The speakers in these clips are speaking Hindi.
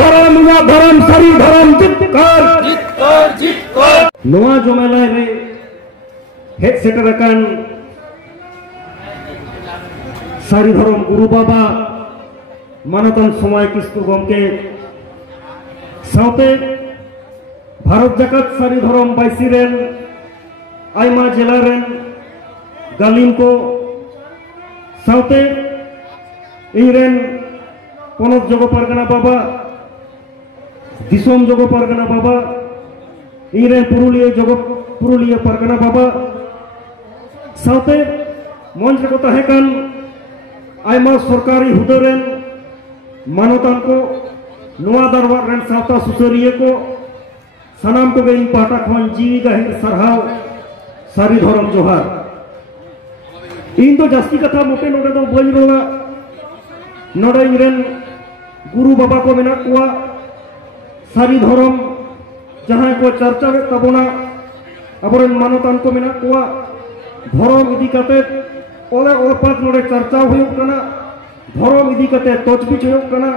धर्म सारी धर्म जितकर नोआ जमेला रे हेड सेटरकान सारी धर्म गुरु बाबा मानतन समय किस्कु गमके साउते भारत जगत सारी धर्म बाइसिरेन आयमा जिलारेन गालिम को साउते इरेन पनत जगो परगना बाबा दिसोम जगो परगना बाबा इरेन पुरुलिया परगना बाबा साउते मंच को तहेकान आयमा सरकारी हुदरेन मानतान को नोआ दरबार रेन सावता सुसरिया को सनाम को गई पाटा खन जीवी गहिर सरहाव सारी धर्म जोहार इन तो जास्ती कथा मोटे नोडे दो बई रोगा नोडे इरेन गुरु बाबा को मेना कुआ सारी धर्म जहां को चर्चा में तबोना अबरेन मानतान को मेना कुआ धर्म इदी कते ओले ओपात नोडे चर्चा हुयुक कना धर्म इदी कते तोचबिच हुयुक कना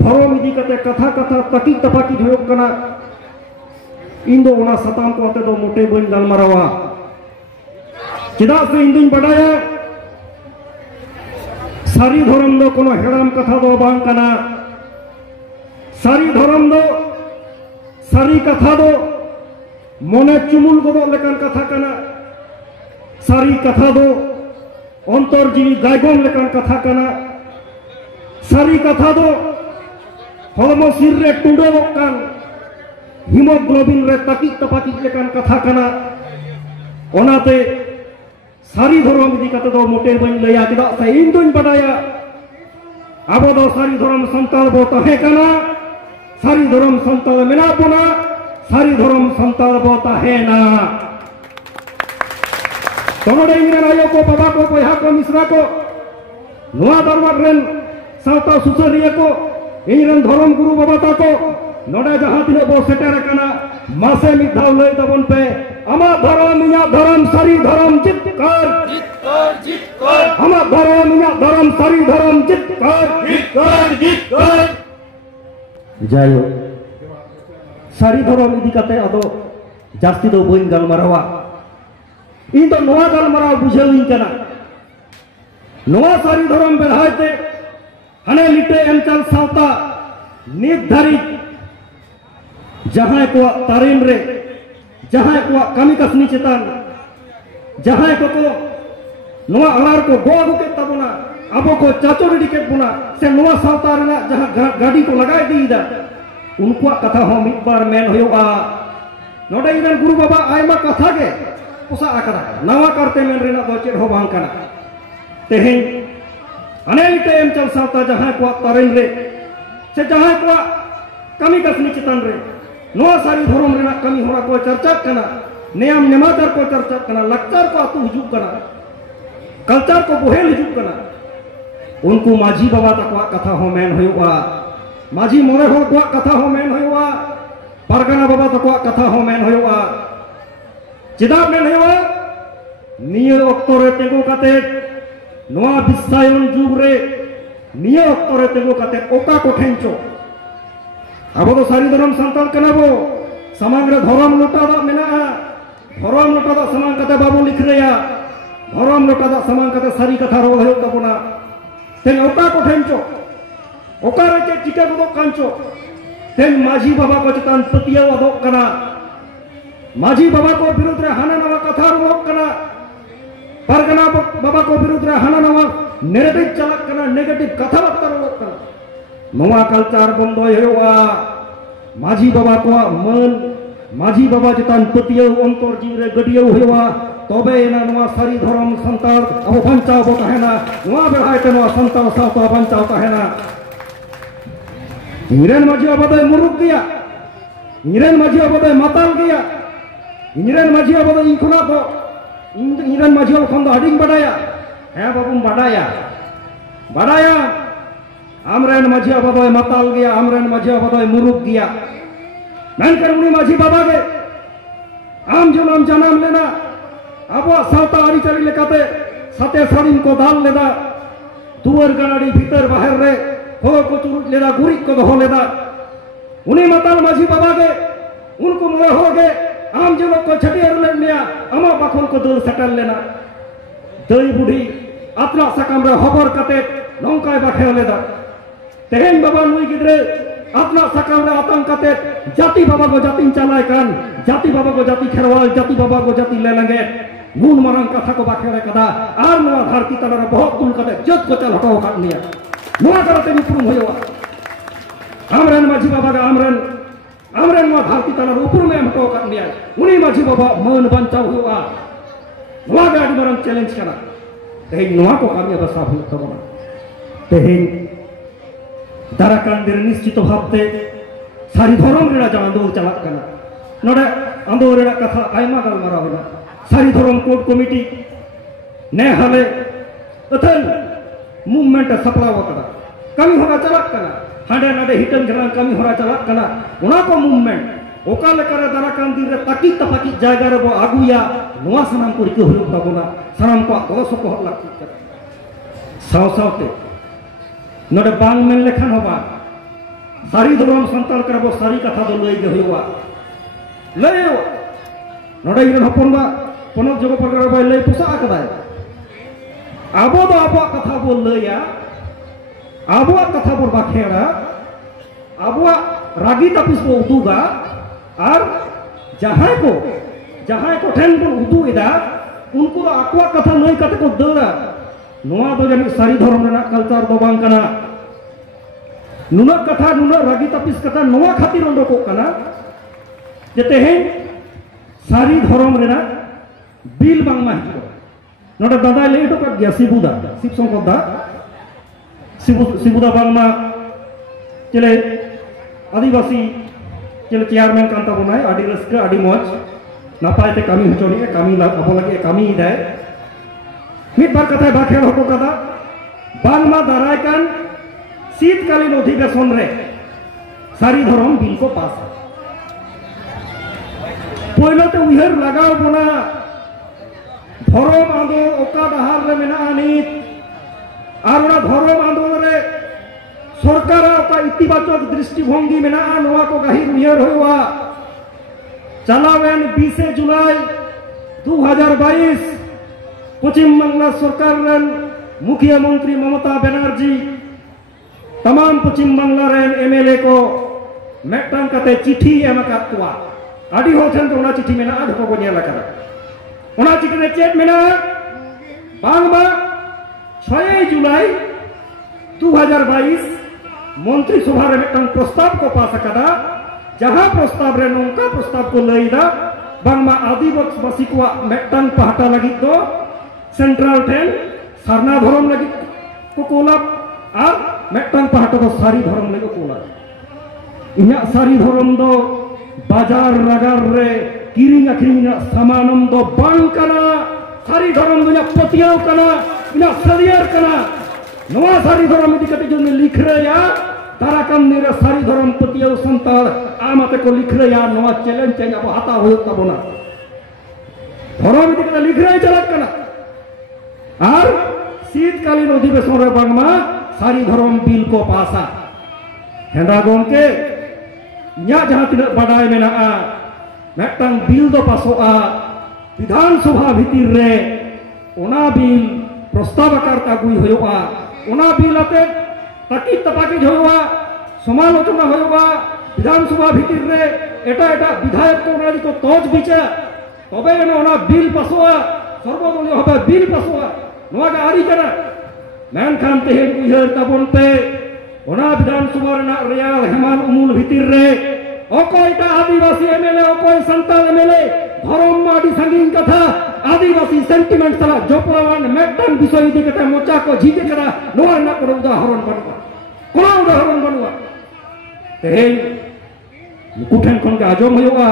धर्म इदी कते कथा कथा तकी तपाकी हुयुक कना इन दो ओना सताम को अते दो मोटे बन गालमारावा चेदा से इन दिन बड़ाया सारी धर्म दो कोनो हेड़ाम कथा दो बांग कना सारी धर्म दो सारी कथा दो मोने चुमुल को दो लेकन कथा कना सारी कथा दो अंतर जीवी गायगोन लेकन कथा कना सारी कथा दो हलमो सिर रे टुंडे कान हिमोग्लोबिन रे तकी तपाकी लेकन कथा कना ओनाते सारी धर्म इदी कते दो मोटे बन लया चेदा से इन दुन बडाया आबो दो सारी धर्म संताल बो तहे कना सारी धर्म संताल मेना बोना सारी धर्म संताल बो तहे ना तोड़े इंग्रन आयो को बाबा को बया को मिश्रा को नोआ दरबार रेन सावता सुसरिया को इंग्रन धर्म गुरु बाबा ताको नोडे जहां तिने बो सेटर कना मासे मिधाव लय तबन पे अमा धर्म इया धर्म सारी धर्म जितकर अमा धर्म इया धर्म सारी धर्म जितकर जायो सारी धर्म इदी कते अदो जास्ती दो बइन गालमारावा इन तो नोआ गालमाराव बुझेउइन कना नोआ सारी धर्म बेहायते हने लिटे अंचल सावता निर्धारित जहां को तारीन रे जहां को कमी कसनी चेतान जहां को नोआ अलार को गो अगु के तबना अब को चाचो रेडी के बुना से नोआ सावता रेना जहां गाड़ी को लगाई दीदा उनको कथा हो मिद बार मेन होयोगा नोडे इरन गुरु बाबा आयमा कथा के पुसा आकरा नवा करते मेन रेना दो चेड हो बांग कना तेहें अनेक टाइम चल सावता जहां को तारीन रे से जहां को कमी कसनी चेतान रे नोआ सारी धर्म रेना कमी होरा को चर्चा कना नियम नेमाचार को चर्चा कना लक्चर को अतु हिजुक कना कल्चर को बोहेल हिजुक कना उनको माझी बाबा तक कथा हो मेन होयुआ माझी मोरे हो को कथा हो मेन होयुआ परगना बाबा तक कथा हो मेन होयुआ चेदा मेन होयुआ निये ऑक्टो रे तेगो काते नोआ बिसायन जुग रे निये ऑक्टो रे तेगो काते ओका को ठेंचो अब तो सारी धर्म संतान कना बो समग्र धर्म लोटा दा मेना धर्म लोटा दा समान कते बाबू लिख रेया धर्म लोटा दा समान कते सारी कथा रो होयो तबना तेन ओका को ठेंचो ओका रे चिका को कांचो तेन माझी बाबा को चतान पतिया वदो कना माझी बाबा को विरुद्ध रे हाना नवा कथा रो कना परगना बाबा को विरुद्ध रे हाना नवा नेगेटिव चलक कना नेगेटिव कथा बता रो कना नवा कल्चर बंद होयोआ माझी बाबा को मन माझी बाबा चतान पतिया अंतर जीव रे गडिया होयोआ तबे ना नवा सारी धर्म संताल अब बंचाव बो तहेना नवा बेहायते नवा संताल सावता बंचाव तहेना इंग्रन माझी बाबा मुरुक गया इंग्रन माझी बाबा माताल गया इंग्रन माझी बाबा इखुना को इंग्रन माझी बाबा खन दो हडिंग बडाया है बाबू बडाया आमरेन माझी बाबा माताल गया आमरेन माझी बाबा मुरुक गया मेनकर उनी माझी बाबा के आम जन्म लेना अब सावता आरी चारी लेकाते साते साड़ीन को दाल लेदा दुआर गाड़ी भीतर बाहर रे हो को चुरुट लेदा गुरी को दो लेदा उनी माताल माझी बाबा के उनको मोए हो गए आम जो लोग को छटियार ले लिया अमा बाखोल को दल सेटल लेना दई बुढ़ी अपना सकाम रे हबर कते नौकाय बाखे लेदा तेहेन बाबा नुई गिद्रे अपना सकाम रे आतंक कते जाति बाबा को जाति चलाय कान जाति बाबा को जाति खेरवाल जाति बाबा को जाति ले लगे नून मारंग कथा को बाखे कदा आर नवा धरती तला रे बहुत तुल कते जत को चल हटाओ काट लिया नवा करते उपरुम होया आमरन माझी बाबा का आमरन नवा धरती तला रे उपरुम में हटाओ काट लिया उनी माझी बाबा मन बंचाव हुआ नवा गाड़ी मारंग चैलेंज करा तेहेन नवा को कामिया बसा हुई तबना तेहेन दाराकान दिन निश्चित भावते सारी धर्म रेना जहां आंदोलन चलाक कना नोडे आंदोलन रेना कथा आयमा गलमारा होना सारी धर्म कोर्ट कमिटी ने हाले अथन मूवमेंट सपड़ाव कना कमी होना चलाक कना हांडे नाडे हिटन जरा कमी होना चलाक कना उना को मूवमेंट ओका लेकर दाराकान दिन रे ताकी तपाकी जायगा रे बो आगुया नोआ सनाम को रिको हुयो तबना सनाम को गोसो को लाग साव सावते नोडे बांग मेन लेखान होबा सारी धर्म संताल करबो सारी कथा दो लई गे हुआ लयो नोडे इन हपनबा पनक जगो प्रकार बाय लई पुसा आकदाय आबो दो आबो कथा बो लया आबो कथा बो बाखेरा आबो रागी तपिस बो उदुगा और जहां को ठेन बो उदुइदा उनको तो आकवा कथा लई कते को दरा नोआ दो जानी सारी धर्म रेना कल्चर दो बांग कना नुना कथा नुना रागी तपिस कथा नोआ खातिर उंडको कना जे तेहेन सारी धर्म रेना बिल बांग मा हिजो नोडे दादा ले तो का गया सिबुदा शिव शंकर दा सिबुदा बांग मा चले आदिवासी चले चेयरमैन कांता बनाय आदि रस्का आदि मौज नापाय ते कामी हचोनी कामी ला अबो लगे कामी दाय मित बार कथा बाखेर होको कदा बांगमा दाराय कान शीतकालीन अधिवेशन रे सारी धर्म बिल को पास पहले उहर लगाव बना धर्म आंदोलन ओका डहार रे मेना नित और धर्म आंदोलन रे सरकार ओका इतिबाचक दृष्टिभंगी मेना नोआ को गाहिर उहर होवा चलावेन 20 जुलाई 2022 पश्चिम बांग्ला सरकार रेन मुखिया मंत्री ममता बनर्जी तमाम पश्चिम बांग्ला रेन एमएलए को मेटन कते चिट्ठी एम कातवा आदि होठन तो चिट्ठी मेना धको को नेला करा चिट्ठी रे चेक मेना बांगमा 6 जुलाई 2022 मंत्री सभा रे मेटन प्रस्ताव को पास कदा जहां प्रस्ताव रे नौका प्रस्ताव को लईदा बांगमा आदिवासी को मेटन पहाटा लगी तो सेंट्रल टेन सारना धर्म लगी को कोलाप और मेटन पहाटो तो सारी धर्म लगी कोलाप इना सारी धर्म दो बाजार नगर रे किरिंग अखरिंग सामानम दो बांग कना सारी धर्म दो पतियाव कना इना सरियर कना नवा सारी धर्म इदी कते जो लिख रे या दाराकान ने सारी धर्म पतियाव संताल आमते को लिख रे या नवा चैलेंज चेंज अब हाता होयो तबना धर्म इदी कते लिख रे चलत कना और शीतकालीन अधिवेशन रे बांगमा सारी धर्म बिल को पासा हेंदा गोंके न्या जहां तिना बडाय मेना मेटन बिल दो पासोआ विधानसभा भीतर रे ओना बिल प्रस्ताव करता गुई होयोआ ओना बिल आते ताकि तपाकी होयोआ समालोचना होयोआ विधानसभा भीतर रे एटा एटा विधायक को ओना को तोज बिचा तबे ओना बिल पासोआ सर्वदलीय हबे बिल पासोआ नोआ का आरी कना मेनखान तेहेन उहर तबन पे ओना विधानसभा रेना रेयाल हेमाल उमुल भीतर रे ओकोयटा आदिवासी एमएलए ओकोय संताल एमएलए धर्म माडी संगीन कथा आदिवासी सेंटिमेंट सला जोपलावान मेटन विषय इदी कथा मोचा को जीते करा नोआ ना को उदाहरण बनवा कोनो उदाहरण बनवा तेहेन कुठन कोन के आजम होयोआ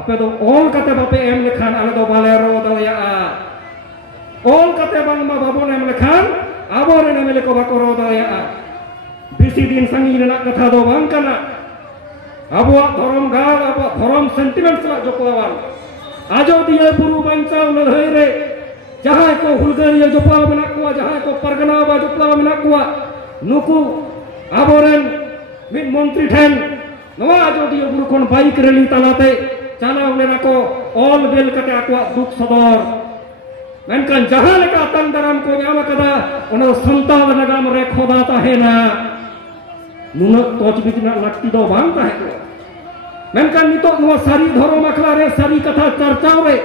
आपे तो ऑल कते बापे एम लेखान आले दो बाले रो दया ऑल कते बांगमा बाबोन एम लेखान आबोरे एमएलए को बाको रो दया बेसी दिन संगीन ना कथा दो बांग कना अब धर्म गाल अब धर्म सेंटिमेंट सला जोपलावान आजोदिया बुरु बंचाव लड़ाई रे जहां को हुलगरिया जोपलाव मेना कुआ जहां को परगना जोपलाव मेना कुआ नुकु आबोरेन मिद मंत्री ठेन नवा अजोदिया बुरु खन बाइक रैली तलाते चलाव लेना को ऑल बेल कते आकुआ दुख सदर मेनकान जहां लेका तंग दाराम को ᱧᱟᱢ कदा ओना संताल नगाम रे खोदा ताहेना नुना तोजबिदना लाक्ति दो बांग ताहे को मेनकान नितो नवा सारी धर्म आखला रे सारी कथा चर्चा रे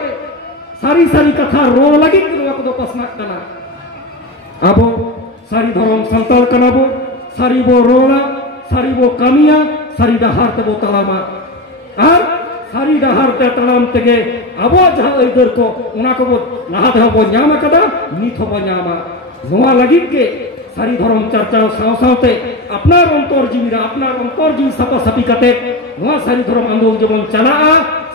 सारी कथा रो लगी नवा को पसना कना अब सारी धर्म संताल कना बो सारी बो रोला सारी बो कामिया सारी डहार ते बो तलामा और सारी डहार ते तलाम तेगे अब जहां इधर को उना को बो लहा दे बो ᱧᱟᱢ कदा निथ बो ᱧᱟᱢा नवा लगी के सारी धर्म चर्चा सावसावते अपना अंतर जीवीरा अपना अंतर जीवी सपा सपी कते नवा सारी धर्म आंदोलन जबन चला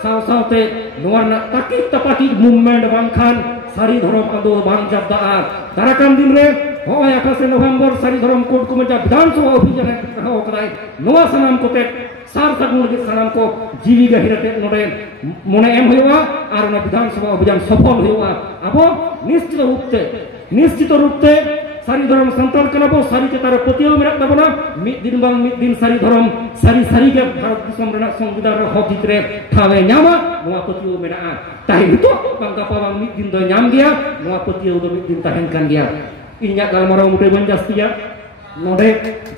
सावसावते नवा ना ताकी तपाकी मूवमेंट बांखान सारी धर्म आंदोलन बांग जबदा दाराकान दिन रे होय 28 नवंबर सारी धर्म कोड को मजा विधानसभा अभियान हो कराय नवा सनाम कोते सार सगुन के सनाम को जीवी गहिरते नोडे मने एम होयवा आर ना विधानसभा अभियान सफल होयवा अबो निश्चित रूप से सारी धर्म संतान कनाबो सारी चेतार पतियो मेरा तबना मिद दिन सारी धर्म सारी के भारत दिसम रेना संविधान रे हक जितरे ठावे ᱧᱟᱢᱟ नोआ पतियो मेना ताहि नितो बांग गापा बांग मिद दिन दो ᱧᱟᱢ गया नोआ पतियो दो मिद दिन ताहेन कान गया इन्या गालमाराव मुटे बन जास्तिया नोडे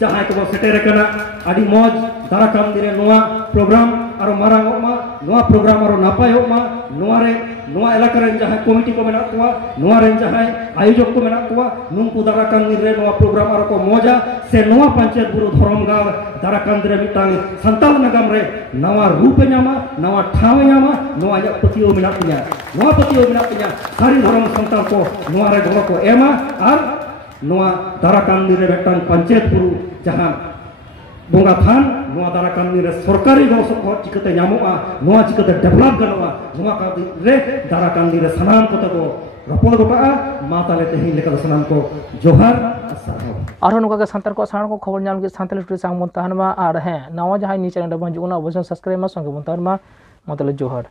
जहां को सेटेर कना आदि मौज दाराकाम दिरे नोआ प्रोग्राम आरो मारांग मा नोआ प्रोग्राम आरो नापाय मा नोआ रे नोआ इलाका रे जहां कमिटी को मेना कोआ नोआ रे जहां आयोजक को मेना कोआ नुंकु दाराकाम दिरे नोआ प्रोग्राम आरो को मौजा से नोआ पंचायत बुरु धरम गांव दाराकाम दिरे मिटांग संताल नगाम रे नवा रूप ᱧᱟᱢᱟ नवा ठाव ᱧᱟᱢᱟ नोआ या पतियो मेना पिया नोआ पतियो मेना पिया सारी धर्म संताल को नोआ रे गलो को एमा आर नोआ दाराकाम दिरे बेटांग पंचायत बुरु जहां बोंगा थान नोआ दाराकाम दिरे सरकारी गो सको चिकते ᱧᱟᱢᱚᱜᱼᱟ नोआ चिकते डेवलप गनोआ नोआ का रे दाराकाम दिरे सनाम को तो रपोल गोटा माताले तेहि लेका सनाम को जोहार अस्सलाम आरो नुका के संतर को साण को खबर ᱧᱟᱢ के संतल स्टोरी सांग मन तहनमा आर है नवा जहां नी चैनल बन जुना अवश्य सब्सक्राइब मा संग मन तहनमा मतलब जोहार।